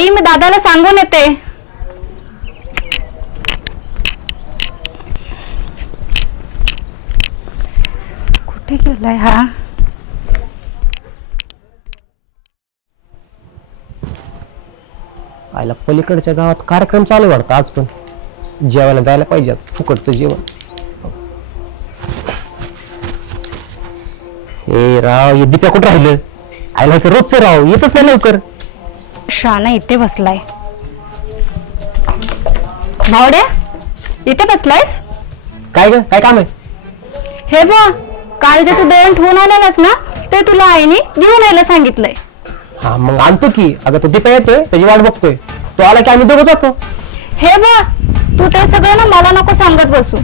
आई मी दादाला सांगून येते. कुठे गेलाय हा? आयला पलीकडच्या गावात कार्यक्रम चालू आहे वाटतं आज पण. जेवायला जायला पाहिजे आज फुकटचं जेवण. ए राव हे दिप्या कुठं राहिलं? आयला रोजचं राव येतच नाही लवकर. शाना इथे बसलाय. भावड्या इथे बसलायस? काय ग? काय काम आहे? हे बघ काल जे तू दळण ठेवून आलेलास ना ते तुला आईने घेऊन यायला सांगितलंय. हा मग आणतो की. अगं तो दिप्या येतोय त्याची वाट बघतोय. तो आला की आम्ही दोघं जातो. हे बघ तू ते सगळं ना मला नको सांगत बसू.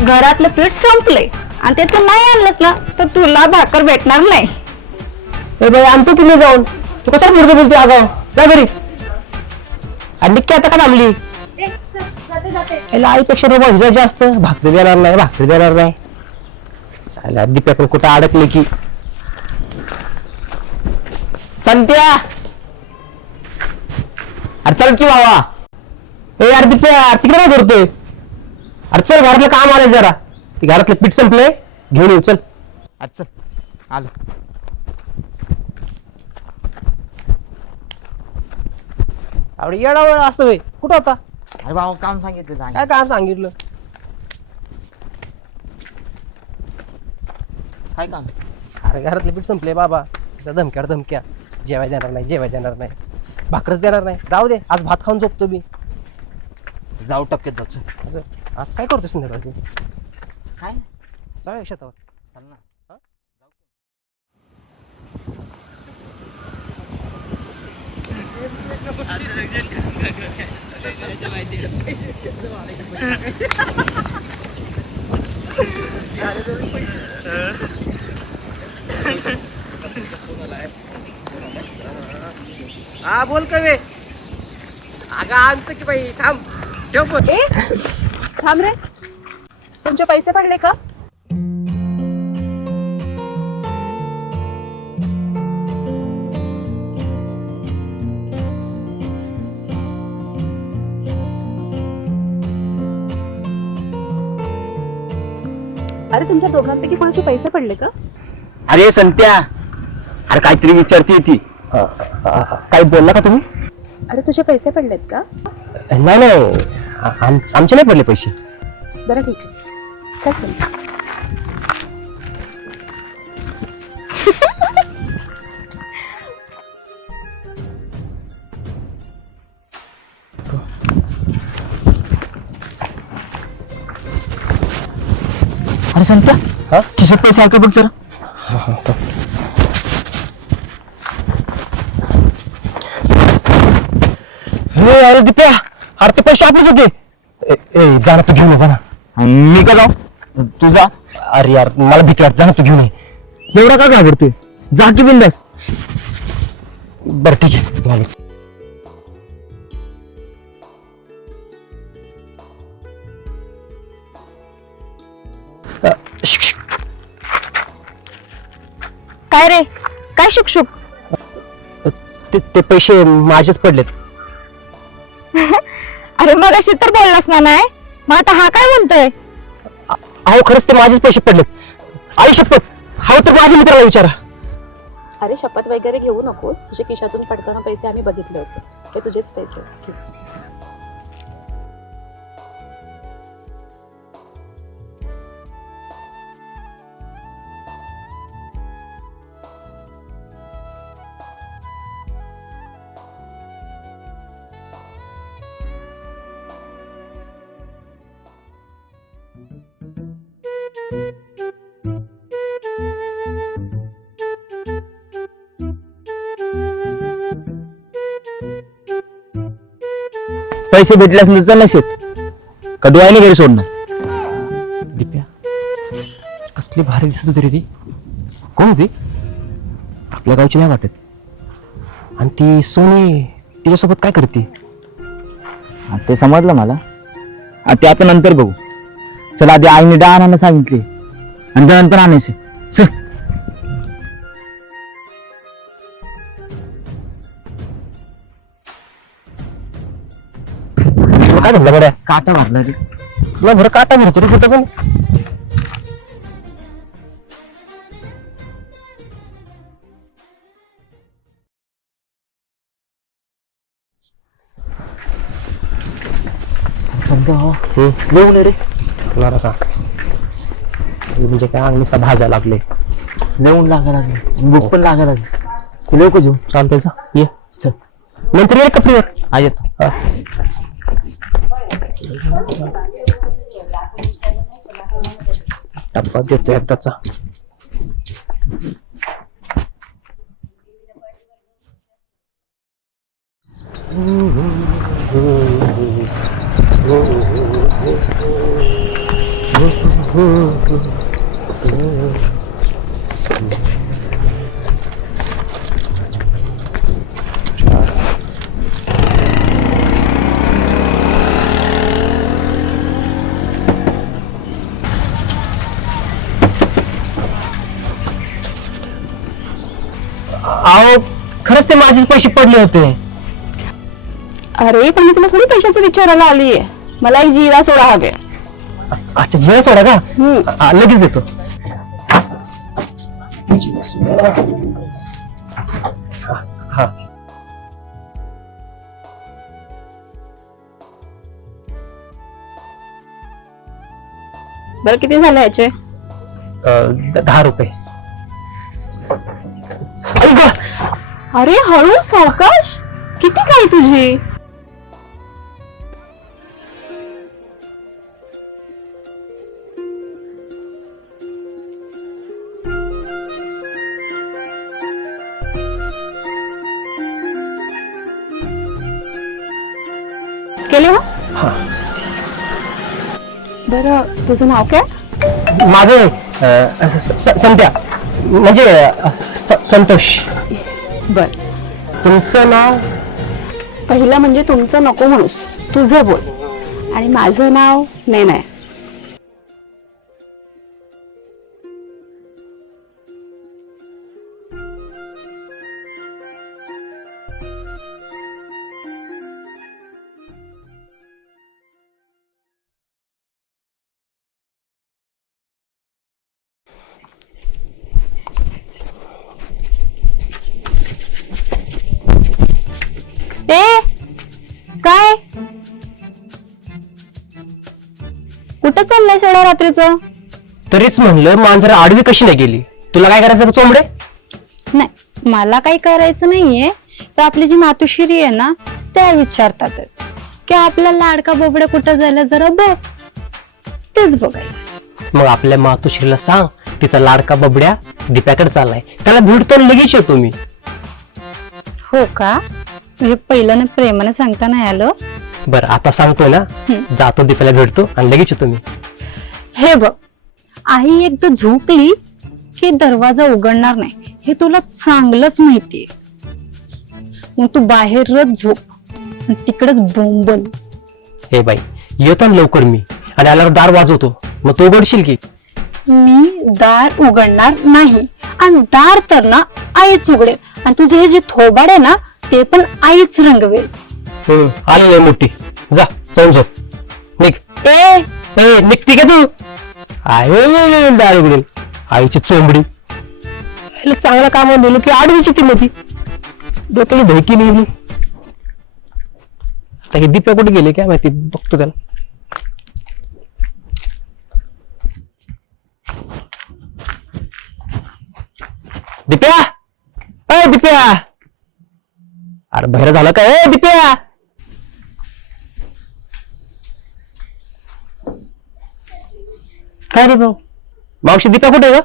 घरातलं पीठ संपलंय. आणि ते तू नाही आणलंस ना तर तुला भाकर भेटणार नाही. ए बाई आणतो की मी जाऊन. तू कशाला पुढचं बोलतोय अगं जा घरी. आणि निक्की आता का थांबली? याला आईपेक्षा रोबा हिजा जास्त. भाकरी देणार नाही भाकरी देणार नाही. याला दीप्याकडे कुठं अडकले की? संत्या! अरे चल की बाबा. ए यार दीप्या यार तिकडे काय करतोय? अरे चल घरातलं काम आलंय जरा. ते घरातलं पीठ संपलंय. घेऊन येऊ चल. चल आलो. आवडे येडा वेळ असतो बे. कुठं होता? अरे बाबा काम सांगितलं सांग काय काम सांगितलं? काय काम. अरे घरातले पीठ संपले बाबा. असा धमक्यावर धमक्या. जेवाय देणार नाही जेवाय देणार नाही. भाकरच देणार नाही. जाऊ दे आज भात खाऊन झोपतो मी. जाऊ टपक्यात जाऊ चल. असं, आज काय करतो संध्याकाळी तू? काय? जाऊया शेतावर. चल ना. हा बोल कवे. अगं आणतो की बाई थांब. ठेव थांब रे. तुमचे पैसे पडले का? अरे तुमच्या दोघांपैकी कोणाचे पैसे पडले का? अरे संत्या. अरे काहीतरी विचारते ती अ, अ, काही बोलला का तुम्ही? अरे तुझे पैसे पडलेत का? नाही नाही. आ- आम- आमचे नाही पडले पैसे. बरं ठीक आहे. चल. अरे संत्या हा? खिशात पैसे आहे का बघ जरा? हे अरे दिप्या अरे ते पैसे आपलेच होते. ए, ए जा ना तू घेऊन ये, जा ना. आणि मी का जाऊ? तू जा. अरे यार मला भीती वाटत जा ना तू घेऊन ये. एवढा का घाबरतोय? जा की बिंदास. बरं ठीक आहे. तू. काय रे काय शुकशुक? ते ते पैसे माझेच पडलेत. अरे मग अशी तर बोललास ना नाही मग आता हा काय म्हणतोय? अहो खरंच ते माझेच पैसे पडलेत. आई शपथ! हा तर माझ्या मित्राला विचारा. अरे शपथ वगैरे घेऊ नकोस. तुझ्या खिशातून पडताना पैसे आम्ही बघितले होते. ते तुझेच पैसे. आहेत. पैसे भेटल्यास नसेल नशेत का डोळ्याने घरी सोडणार दिप्या कसली भारी दिसत होती रे ती. कोण होती? आपल्या गावची नाही वाटत. आणि ती सोनी तिच्यासोबत काय करते? ते समजलं मला. हा, ते आपण नंतर बघू. चला आधी आईने डाळ आणायला सांगितले. आणि त्यानंतर आणायचे. चल. काय झालं बड्या काटा मारला रे. तुला भर काटा भरतो रे कुठं पण. येऊ रे. होणार आता म्हणजे काय अंग नुसता भाजायला लागले. नेऊन लागायला लागले. भूक पण लागायला लागली. चल येऊ का जेऊ चालतंय जा ये. चल. नंतर ये कपडीवर हा येतो. हा. डब्बा देतो एकदाचा. माझेच पैसे पडले होते. अरे पण मी तुला थोडी पैशाचं विचारायला आलीये. मला एक जिरा सोडा हवे. अच्छा जिरा सोडा का? हा, लगेच देतो. हा. बरं किती झाले याचे? अं, द- दहा रुपये. अरे हळू सावकाश? किती काय तुझी? केले हो. बरं तुझं नाव काय? माझं अं, स- स- संध्या. म्हणजे अं, स- संतोष. बर. तुमचं नाव? पहिलं म्हणजे तुमचं नको म्हणूस. तुझं बोल. आणि माझं नाव नाही नाही सोडा रात्रीचं. तरीच म्हणलं मांजर आडवी कशी नाही गेली? तुला काय करायचं चोंबडे? नाही मला काही करायचं नाहीये. तर आपली जी मातुश्री आहे ना त्या विचारतात की आपला लाडका बोबड्या कुठं झाला जरा बघ. तेच बघायला मग आपल्या मातोश्रीला सांग तिचा लाडका बबड्या दीप्याकडे चाललाय. त्याला भेटतो आणि लगेच येतो मी. हो का? म्हणजे पहिलं ना प्रेमाने सांगता नाही आलं. बरं आता सांगतोय ना. जातो दीपाला भेटतो आणि लगेच येतो मी. हे बघ आई एकदा झोपली की दरवाजा उघडणार नाही. हे तुला चांगलंच माहितीये. मग तू बाहेरच झोप तिकडच बोंबल हे बाई येतो ना लवकर मी. आणि आल्यावर दार वाजवतो. मग तो उघडशील की? मी दार उघडणार नाही. आणि दार तर ना आईच उघडेल. आणि तुझे हे जे थोबाड आहे ना ते पण आईच रंगवेल. हम्म, आली लय मोठी. जा जाऊन झोप. निघ. ए ए निघती का तू? आहे उघडेल आईची चोंबडी. आईला चांगलं काम दिलं की आडवीची ती मोठी डोक्याला धडकी निघली. आता हे दीप्या कुठे गेले काय माहिती? बघतो त्याला. दिप्या! अय दिप्या! अरे बाहेर झालं काय? ए दिप्या! काय रे भाऊ? मावशी दीप्या कुठे ग?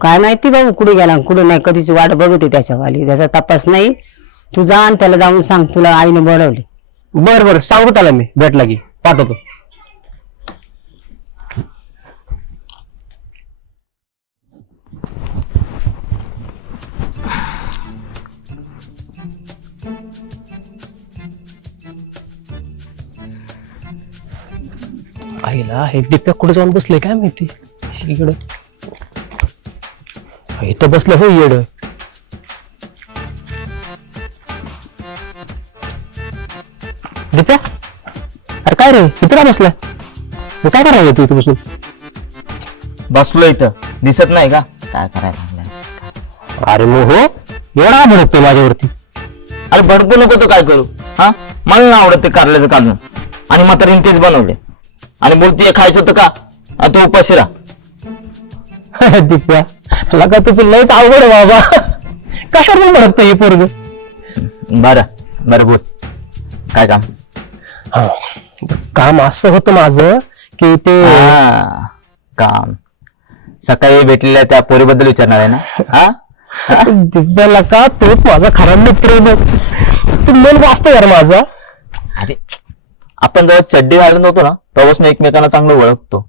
काय माहिती भाऊ कुठे गेला कुठे नाही कधीची वाट बघते त्याच्यावाली. त्याचा तपास नाही. तू जा आणि त्याला जाऊन सांग तुला आईने बोलवले. बर बर. सांगू त्याला मी भेटला की. पाठवतो. आईला हे दिप्या कुठे जाऊन बसले काय माहिती? इकडं. इथं बसलं हो येड. दिप्या अरे काय रे? इथं का बसला? मग काय करायला तू इथे बसून? बसलो इथं. दिसत नाही का? काय करायला लागलाय? अरे मग हो एवढा भडकतोय माझ्यावरती? अरे भडकू नको तो काय करू? हा? मला नाही आवडत ते कारल्याचं काढणं. आणि म्हातारीने तेच बनवले आणि बोलतीये खायचं होतं का? आता उपाशी राहा. दिप्या लगा तुझं लयच अवघड आहे बाबा. कशावर भडकतं हे पोरग? बरं बरं बोल. काय काम? काम असं होतं माझं की ते हा, काम. सकाळी भेटलेल्या त्या पोरीबद्दल विचारणार आहे ना? हा? दिव्याला का तोच माझा खरा मित्र आहे बघ. तू मन वाचतो यार माझा. अरे आपण जेव्हा चड्डी घालून होतो ना तेव्हापासून एकमेकांना चांगलं ओळखतो.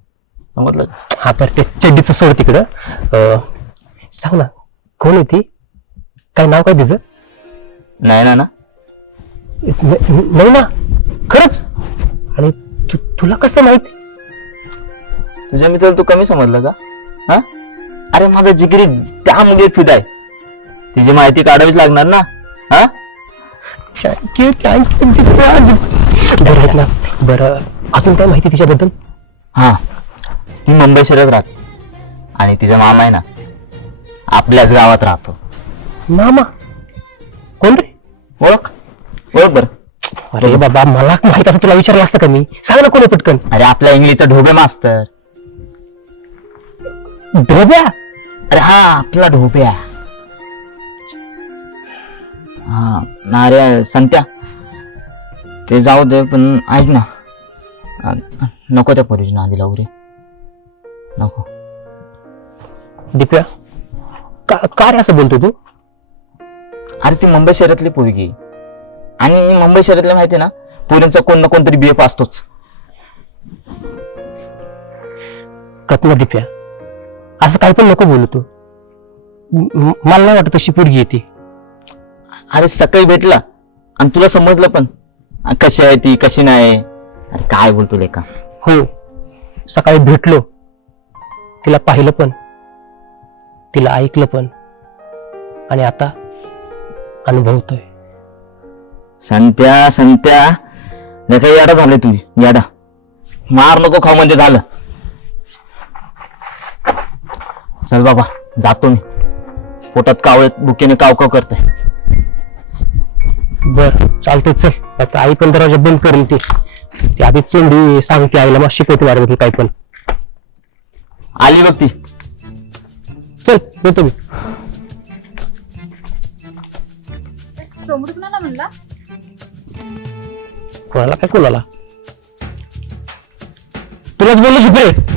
समजलं? हा तर ते चड्डीचं सोड तिकडं. अं, सांग ना कोण आहे ती? काय नाव काय तिचं? नाही ना ना न- नाही ना खरंच? आणि तु- तुला कसं माहीत? तुझ्या मित्राला तू कमी समजलं का? हा? अरे माझा जिगरी त्या मुली फिदा आहे तिची माहिती काढावीच लागणार ना. हा? थँक्यू थँक्यू बरं ऐक ना. बरं. अजून काय माहिती तिच्याबद्दल? हा. ती मुंबई शहरात राहते. आणि तिचा मामा आहे ना आपल्याच गावात राहतो. मामा? कोण रे? ओळख? ओळख बरं. अरे बाबा मला माहीत असं तुला विचारलं असतं का मी? सांग ना कोण आहे पटकन. अरे आपल्या इंग्लिशचा ढोबे मास्तर. ढोब्या? अरे हा आपला ढोब्या. हा ना रे संत्या. ते जाऊ दे पण ऐक ना. अं, नको त्या पोरीची नादी लावू रे. नको. दिप्या का का रे असं बोलतो तू? अरे ती मुंबई शहरातली पोरगी. आणि मुंबई शहरातल्या माहिती ना पोरींचा कोण ना कोणतरी बीएफ असतोच. कतना दिप्या? असं काही पण नको बोलू तू. म- म- मला नाही वाटत तशी पोरगी येते अरे सकाळी भेटला आणि तुला समजलं पण. कशी आहे ती कशी नाही? अरे काय बोलतो लेका हो सकाळी भेटलो. तिला पाहिलं पण तिला ऐकलं पण आणि आता अनुभवतोय. संत्या संत्या लेका याडा झाले तुझी याडा. मार नको खाऊ म्हणजे झालं. चल बाबा जातो मी. पोटात कावळे बुकेने काव काव करते बर चालतंय चल. आता आई पण दरवाजा बंद करेल ती. ती आधी चोंडी सांगते आईला मग शिकवते माझ्याबद्दल काय पण. आली बघ ती. चल येतो मी. चोमडू कुणाला म्हणला? कोणाला? काय कोणाला? तुलाच बोललो शिपरे